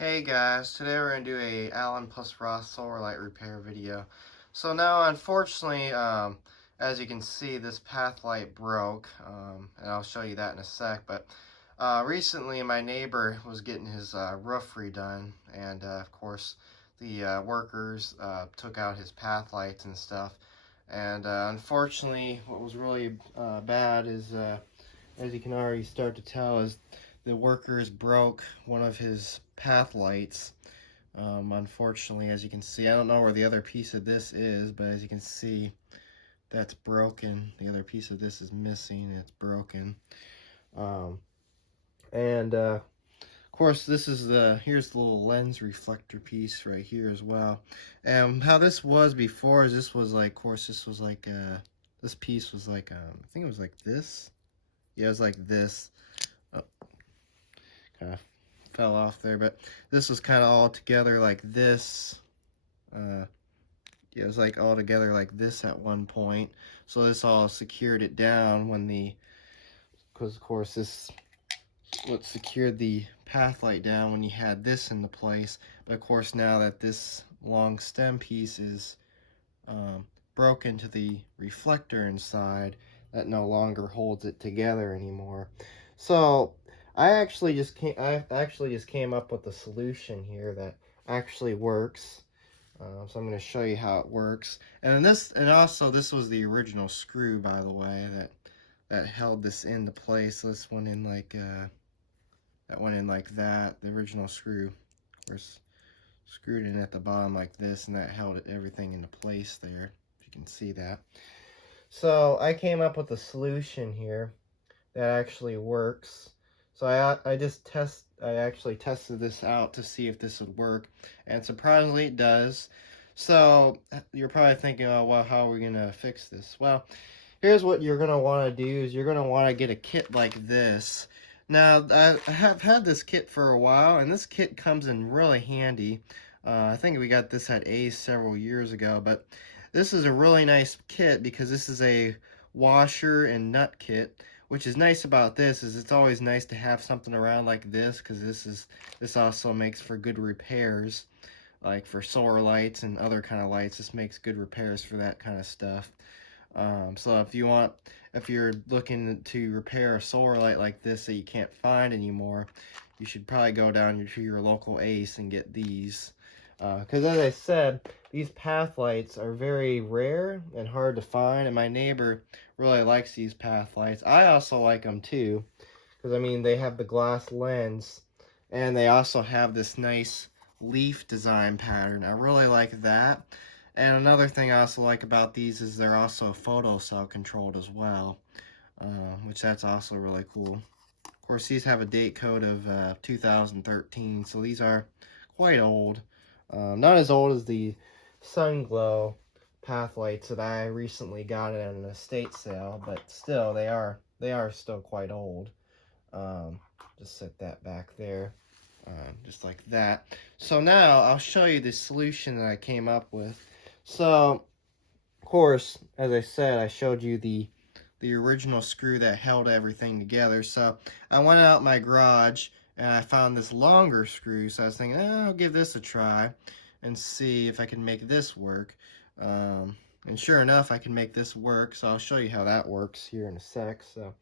Hey guys, today we're going to do a Allen plus Roth solar light repair video. So now unfortunately, as you can see, this path light broke, and I'll show you that in a sec, but recently my neighbor was getting his roof redone, and of course the workers took out his path lights and stuff, and unfortunately what was really bad is, as you can already start to tell, is the workers broke one of his path lights. Unfortunately, as you can see, I don't know where the other piece of this is, but as you can see, that's broken. The other piece of this is missing. It's broken. And of course, this is here's the little lens reflector piece right here as well. And how this was before is this was like, of course, this was like, this piece was like, I think it was like this. Yeah, it was like this. Oh, kind of fell off there, but this was kind of all together like this. Yeah, it was like all together like this at one point. So this all secured it down when because of course this what secured the path light down when you had this into place. But of course now that this long stem piece is broken to the reflector inside, that no longer holds it together anymore. So I actually just came up with a solution here that actually works. So I'm going to show you how it works. And also this was the original screw, by the way, that held this into place. So this went in like that went in like that. The original screw, of course, screwed in at the bottom like this, and that held everything into place there. If you can see that. So I came up with a solution here that actually works. So I actually tested this out to see if this would work, and surprisingly it does. So you're probably thinking, oh well, how are we gonna fix this? Well, here's what you're gonna want to do is you're gonna want to get a kit like this. Now I have had this kit for a while, and this kit comes in really handy. I think we got this at Ace several years ago, but this is a really nice kit because this is a washer and nut kit. Which is nice about this is it's always nice to have something around like this, because this also makes for good repairs, like for solar lights and other kind of lights. This makes good repairs for that kind of stuff. So if you're looking to repair a solar light like this that you can't find anymore, you should probably go down to your local Ace and get these. Because as I said, these path lights are very rare and hard to find, and my neighbor really likes these path lights. I also like them too, because I mean they have the glass lens, and they also have this nice leaf design pattern. I really like that. And another thing I also like about these is they're also photo cell controlled as well, which that's also really cool. Of course, these have a date code of 2013, so these are quite old. Not as old as the Sun Glow path lights that I recently got at an estate sale, but still they are still quite old. Just set that back there, just like that. So now I'll show you the solution that I came up with. So of course, as I said, I showed you the original screw that held everything together. So I went out my garage and I found this longer screw, so I was thinking, I'll give this a try and see if I can make this work. And sure enough, I can make this work, so I'll show you how that works here in a sec. So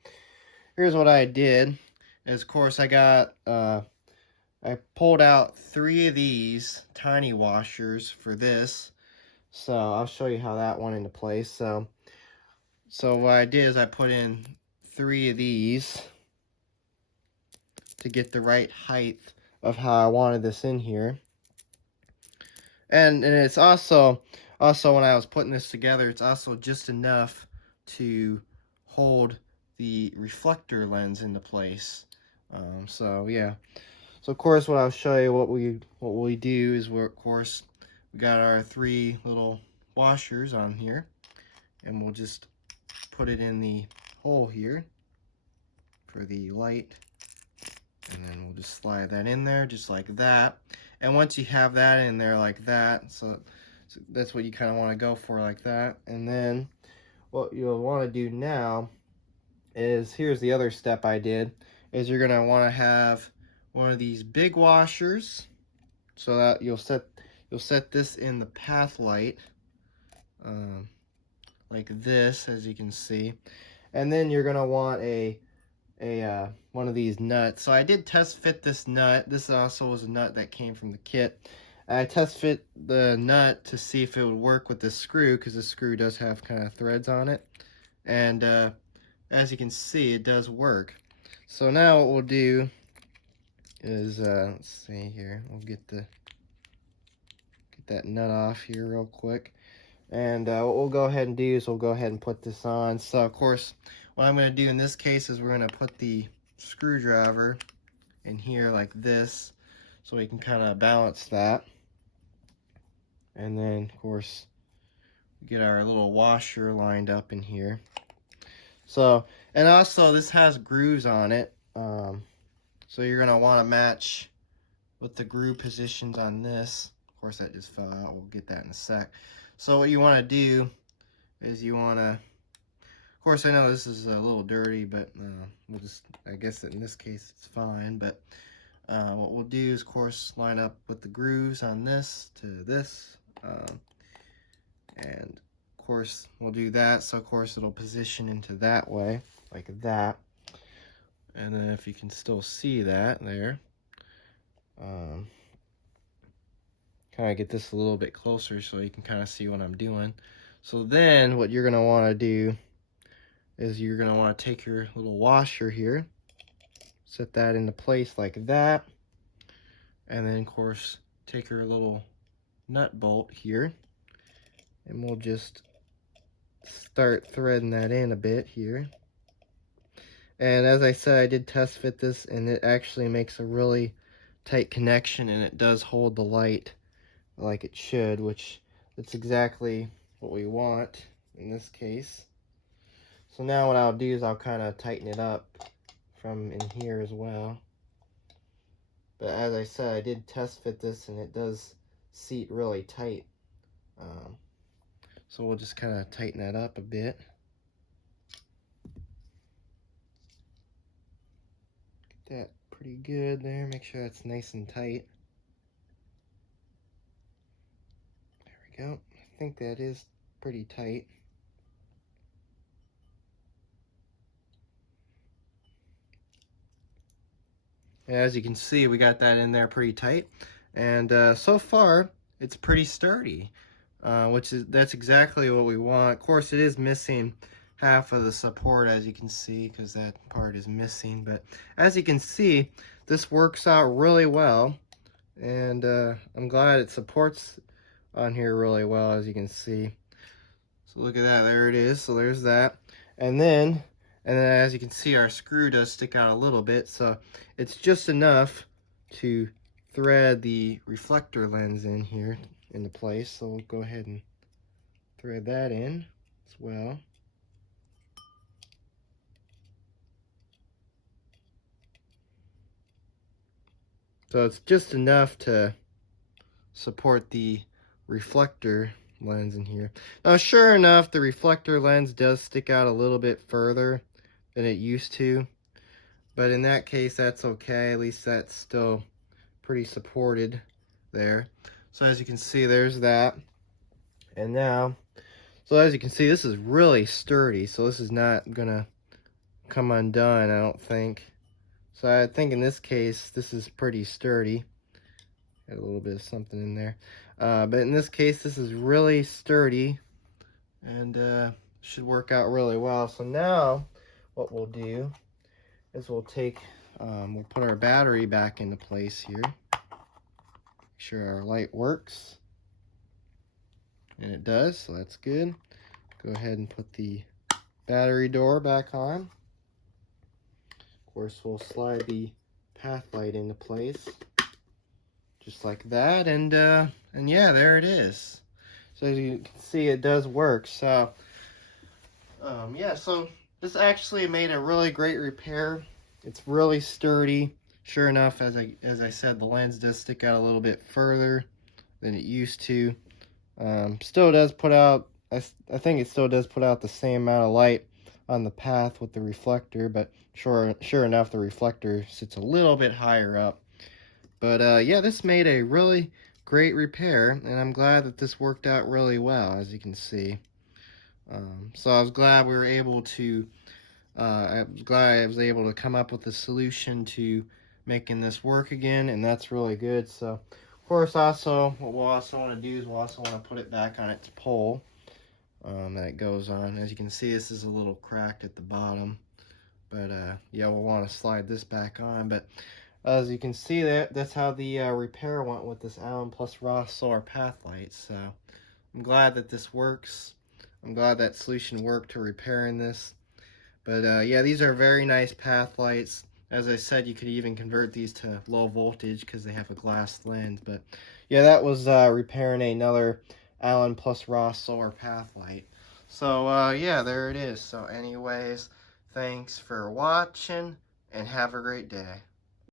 here's what I did. Is, of course, I pulled out 3 of these tiny washers for this. So I'll show you how that went into place. So what I did is I put in 3 of these to get the right height of how I wanted this in here. And it's also when I was putting this together, it's also just enough to hold the reflector lens into place. So yeah. So of course, what I'll show you what we do is we got our 3 little washers on here, and we'll just put it in the hole here for the light. And then we'll just slide that in there just like that. And once you have that in there like that, so that's what you kind of want to go for, like that. And then what you'll want to do now is, here's the other step I did, is you're going to want to have one of these big washers So that you'll set this in the path light, like this, as you can see. And then you're gonna want a one of these nuts. So I did test fit this nut. This also was a nut that came from the kit. I test fit the nut to see if it would work with this screw, because the screw does have kind of threads on it. And as you can see, it does work. So now what we'll do is, let's see here, we'll get that nut off here real quick. And what we'll go ahead and do is we'll go ahead and put this on. So of course, what I'm going to do in this case is we're going to put the screwdriver in here like this, so we can kind of balance that. And then of course, get our little washer lined up in here. So, and also this has grooves on it. So you're going to want to match with the groove positions on this. Of course, that just fell out. We'll get that in a sec. So what you want to do is you want to, of course, I know this is a little dirty, but we'll just, I guess in this case it's fine. But what we'll do is, of course, line up with the grooves on this to this. And of course, we'll do that. So of course, it'll position into that way, like that. And then if you can still see that there, kind of get this a little bit closer so you can kind of see what I'm doing. So then what you're going to want to do is you're going to want to take your little washer here, set that into place like that, and then of course take your little nut bolt here, and we'll just start threading that in a bit here. And as I said, I did test fit this, and it actually makes a really tight connection, and it does hold the light like it should, which that's exactly what we want in this case. So now what I'll do is I'll kind of tighten it up from in here as well. But as I said, I did test fit this, and it does seat really tight. So we'll just kind of tighten that up a bit. Get that pretty good there. Make sure that's nice and tight. There we go. I think that is pretty tight. As you can see, we got that in there pretty tight, and so far it's pretty sturdy, that's exactly what we want. Of course, it is missing half of the support, as you can see, because that part is missing. But as you can see, this works out really well, and I'm glad it supports on here really well, as you can see. So look at that, there it is. So there's that, and then as you can see, our screw does stick out a little bit, so it's just enough to thread the reflector lens in here into place. So we'll go ahead and thread that in as well. So it's just enough to support the reflector lens in here. Now, sure enough, the reflector lens does stick out a little bit further than it used to, but in that case, that's okay. At least that's still pretty supported there. So as you can see, there's that. And now, so as you can see, this is really sturdy, so this is not gonna come undone, I don't think. So I think in this case, this is pretty sturdy. Got a little bit of something in there. But in this case, this is really sturdy, and should work out really well. So now, what we'll do is we'll take, we'll put our battery back into place here. Make sure our light works. And it does, so that's good. Go ahead and put the battery door back on. Of course, we'll slide the path light into place, just like that, and yeah, there it is. So as you can see, it does work. So yeah, so this actually made a really great repair. It's really sturdy. Sure enough, as I said, the lens does stick out a little bit further than it used to. Still does put out, I think it still does put out the same amount of light on the path with the reflector, but sure enough, the reflector sits a little bit higher up. But yeah, this made a really great repair, and I'm glad that this worked out really well, as you can see. So I was glad we were able to, I was glad I was able to come up with a solution to making this work again, and that's really good. So, of course, also, what we'll also want to do is we'll also want to put it back on its pole that it goes on. As you can see, this is a little cracked at the bottom, but yeah, we'll want to slide this back on. But as you can see, that's how the repair went with this Allen plus Roth solar path light. So I'm glad that this works. I'm glad that solution worked to repairing this. But yeah, these are very nice path lights. As I said, you could even convert these to low voltage because they have a glass lens. But yeah, that was repairing another Allen plus Roth solar path light. So yeah, there it is. So anyways, thanks for watching and have a great day.